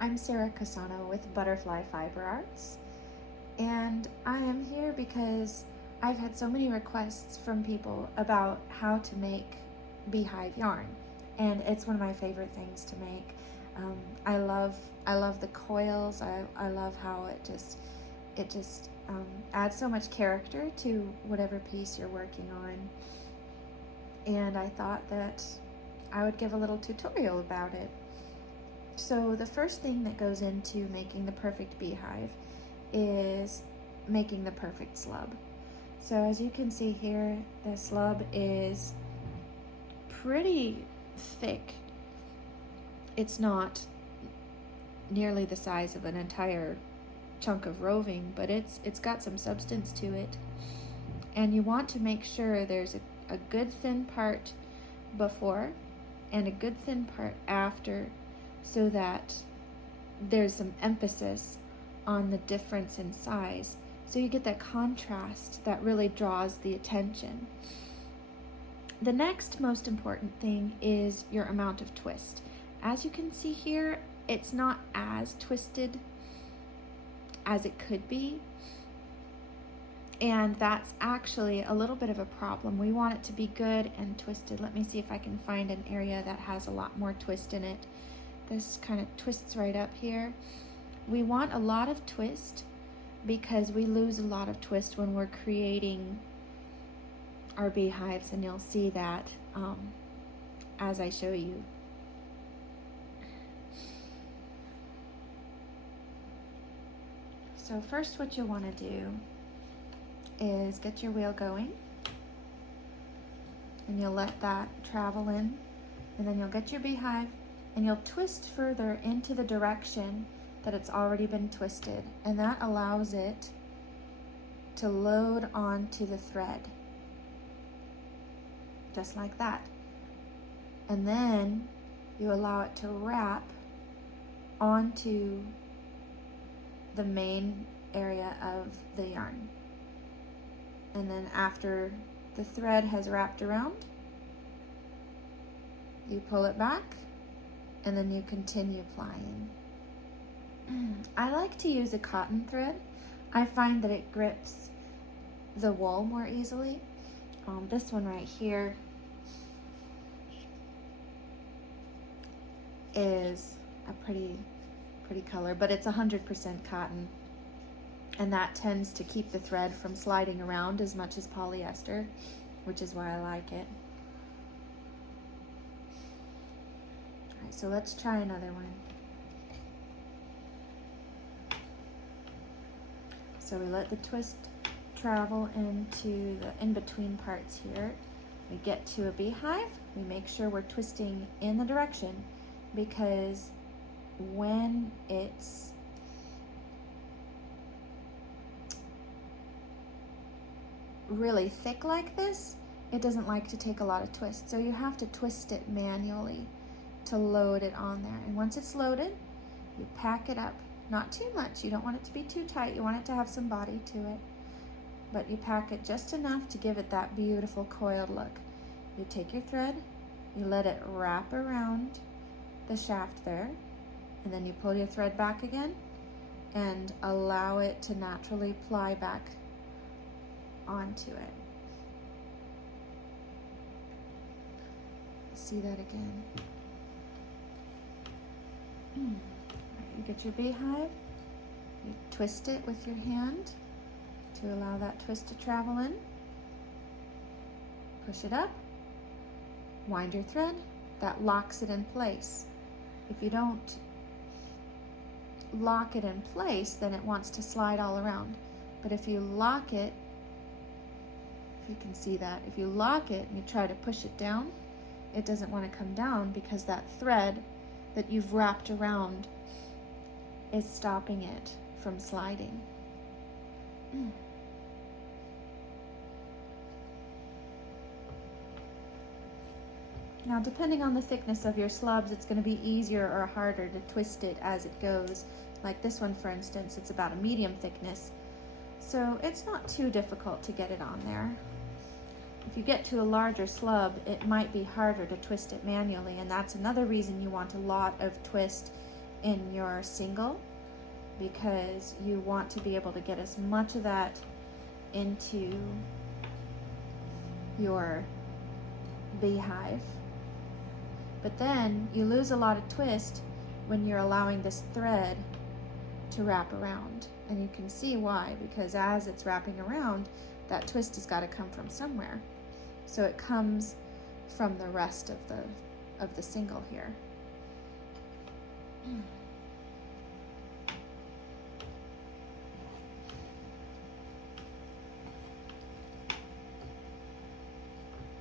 I'm Sarah Casano with Butterfly Fiber Arts, and I am here because I've had so many requests from people about how to make beehive yarn, and it's one of my favorite things to make. I love the coils. I love how it just adds so much character to whatever piece you're working on, and I thought that I would give a little tutorial about it. So the first thing that goes into making the perfect beehive is making the perfect slub. So as you can see here, the slub is pretty thick. It's not nearly the size of an entire chunk of roving, but it's got some substance to it. And you want to make sure there's a good thin part before and a good thin part after, so that there's some emphasis on the difference in size. So you get that contrast that really draws the attention. The next most important thing is your amount of twist. As you can see here, it's not as twisted as it could be. And that's actually a little bit of a problem. We want it to be good and twisted. Let me see if I can find an area that has a lot more twist in it. This kind of twists right up here. We want a lot of twist because we lose a lot of twist when we're creating our beehives, and you'll see that as I show you. So first what you'll want to do is get your wheel going, and you'll let that travel in, and then you'll get your beehive and you'll twist further into the direction that it's already been twisted, and that allows it to load onto the thread, just like that. And then you allow it to wrap onto the main area of the yarn. And then after the thread has wrapped around, you pull it back, and then you continue plying. I like to use a cotton thread. I find that it grips the wool more easily. This one right here is a pretty color, but it's 100% cotton, and that tends to keep the thread from sliding around as much as polyester, which is why I like it. All right, so let's try another one. So we let the twist travel into the in-between parts here. We get to a beehive, we make sure we're twisting in the direction, because when it's really thick like this, it doesn't like to take a lot of twist. So you have to twist it manually to load it on there. And once it's loaded, you pack it up. Not too much, you don't want it to be too tight, you want it to have some body to it. But you pack it just enough to give it that beautiful coiled look. You take your thread, you let it wrap around the shaft there, and then you pull your thread back again and allow it to naturally ply back onto it. See that again. You get your beehive, you twist it with your hand to allow that twist to travel in. Push it up, wind your thread, that locks it in place. If you don't lock it in place, then it wants to slide all around. But if you lock it, if you can see that, if you lock it and you try to push it down, it doesn't want to come down because that thread that you've wrapped around is stopping it from sliding. Now, depending on the thickness of your slubs, it's going to be easier or harder to twist it as it goes. Like this one, for instance, it's about a medium thickness, so it's not too difficult to get it on there. If you get to a larger slub, it might be harder to twist it manually, and that's another reason you want a lot of twist in your single, because you want to be able to get as much of that into your beehive. But then you lose a lot of twist when you're allowing this thread to wrap around. And you can see why, because as it's wrapping around, that twist has got to come from somewhere. So it comes from the rest of the single here.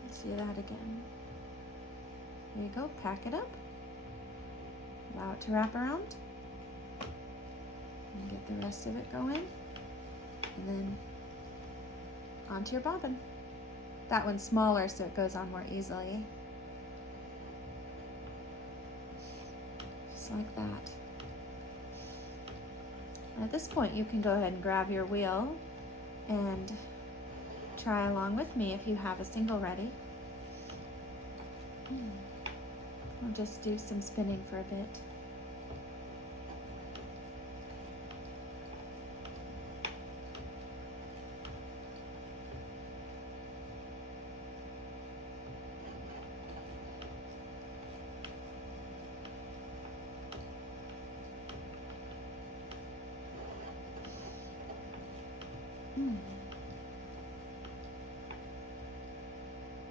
See that again. There you go, pack it up. Allow it to wrap around. And get the rest of it going. And then onto your bobbin. That one's smaller, so it goes on more easily. Just like that. At this point, you can go ahead and grab your wheel and try along with me if you have a single ready. I'll just do some spinning for a bit.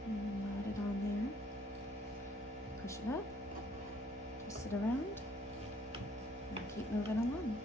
Load it on there. Push it up. Twist it around. And keep moving along.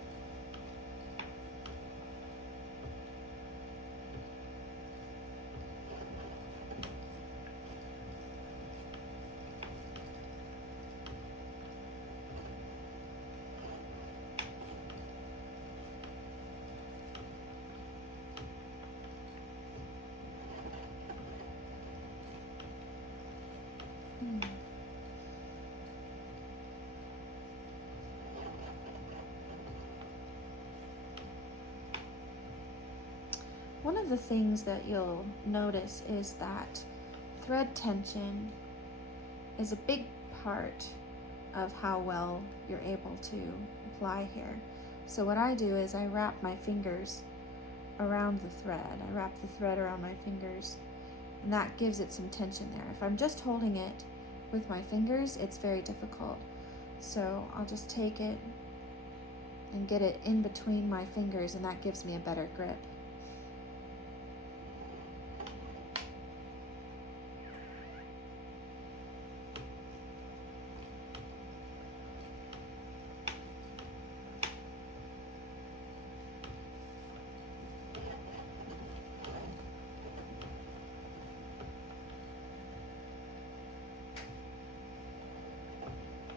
One of the things that you'll notice is that thread tension is a big part of how well you're able to apply here. So what I do is I wrap my fingers around the thread. I wrap the thread around my fingers, and that gives it some tension there. If I'm just holding it with my fingers, it's very difficult. So I'll just take it and get it in between my fingers, and that gives me a better grip.